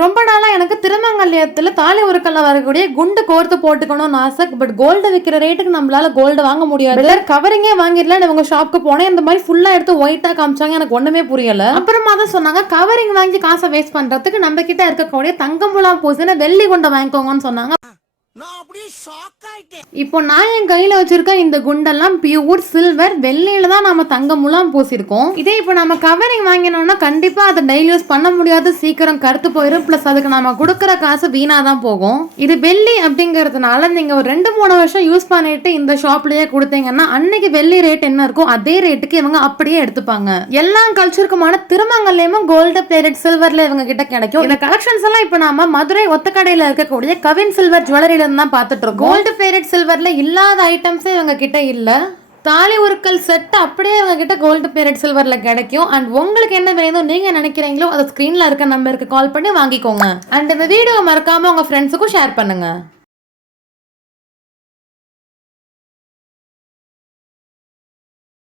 ரொம்ப நாளா எனக்கு திருமங்கல்யத்துல தாலி உருக்கல்ல வரக்கூடிய குண்டு கோர்த்து போட்டுக்கணும்னு ஆசை. பட் கோல்டு விற்கிற ரேட்டுக்கு நம்மளால கோல்டு வாங்க முடியாது. கவரிங்கே வாங்கிடலாம் இவங்க ஷாப்புக்கு போனேன். இந்த மாதிரி ஃபுல்லா எடுத்து ஒயிட்டா காமிச்சாங்க. எனக்கு ஒண்ணுமே புரியல. அப்புறமா தான் சொன்னாங்க கவரிங் வாங்கி காசை வேஸ்ட் பண்றதுக்கு நம்ம கிட்ட இருக்கக்கூடிய தங்கமுலாம் பூசின வெள்ளி குண்டை வாங்கிக்கோங்கன்னு சொன்னாங்க. இப்போ நான் என் கையில வச்சிருக்க இந்த குண்டெல்லாம் பியூர் சில்வர். வெள்ளியில தான் நம்ம தங்க முலாம் பூசிருக்கோம். இதே இப்போ நம்ம கவரிங் வாங்கினோம்னா கண்டிப்பா அதை டெய்லி யூஸ் பண்ண முடியாது, சீக்கிரம் கருத்து போயிடும். பிளஸ் அதுக்கு நம்ம கொடுக்கற காசு வீணா தான் போகும். இது வெள்ளி அப்படிங்கறதுனால நீங்க ஒரு 2-3 வருஷம் யூஸ் பண்ணிட்டு இந்த ஷாப்லயே கொடுத்தீங்கன்னா அன்னைக்கு வெள்ளி ரேட் என்ன இருக்கோ அதே ரேட்டுக்கு இவங்க அப்படியே எடுத்துப்பாங்க. எல்லா கல்ச்சருக்குமான திருமங்கல்யமும் கோல்டு பிளேட்டட் சில்வர்ல இவங்க கிட்ட கிடைக்கும். இந்த கலெக்ஷன்ஸ் எல்லாம் இப்போ நாம மதுரை ஒத்தக்கடையில இருக்கக்கூடிய கவின் சில்வர் ஜுவல்லரியில தான் பார்த்துட்டு இருக்கோம். கோல்டு பிளேட்டட் சில்வர்ல இல்லாத ஐட்டம்ஸே இவங்க கிட்ட இல்ல. தாலி உருக்கல் செட் அப்படியே இவங்க கிட்ட கோல்டு பிளேட்டட் சில்வர்ல கிடைக்கும். அண்ட் உங்களுக்கு என்ன வேணும் நீங்க நினைக்கிறீங்களோ அதை ஸ்கிரீன்ல இருக்க நம்பருக்கு கால் பண்ணி வாங்கிக்கோங்க. அண்ட் இந்த வீடியோ மறக்காம உங்க ஃப்ரெண்ட்ஸுக்கும் ஷேர் பண்ணுங்க.